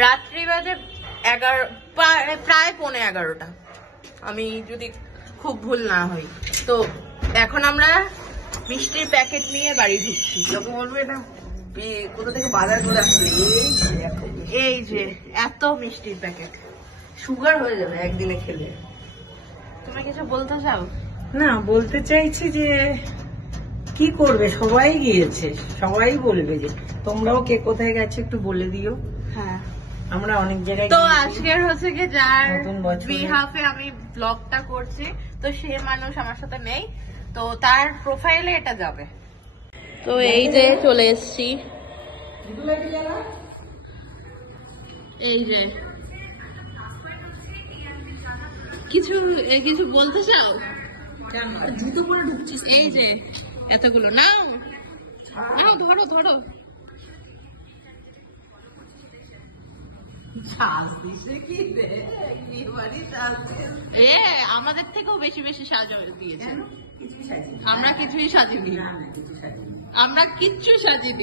রাত্রি বাজে 11, প্রায় 11:15, আমি যদি খুব ভুল না হই। তো এখন আমরা মিষ্টির প্যাকেট নিয়ে বাড়ি ঢুকছি। যখন বলবো এটা কোথা থেকে বাজার করে আসলে, এই যে এত মিষ্টির প্যাকেট, সুগার হয়ে যাবে একদিনে খেলে। তুমি কিছু বলতে চাও? না, বলতে চাইছি যে কি করবে, সবাই গিয়েছে, সবাই বলবে যে তোমরাও কে কোথায় গেছে একটু বলে দিও। হ্যাঁ, আমরা অনেক জায়গায় তো আজকের হচ্ছে কি যার নতুন বছরে বিহাফে আমি ব্লগটা করছি, তো সে মানুষ আমার সাথে নেই, তো তার প্রোফাইলে এটা যাবে। তো এই যে চলে এসছি, এই যে কিছু কিছু বলতে চাও? জুতো পরে ঢুকছিস। এই যে এতগুলো নাও নাও, ধরো ধরো। আমাদের থেকেও বেশি বেশি সাজাবে দিয়েছে। আমরা কিছুই সাজিনি, আমরা কিচ্ছু সাজিনি।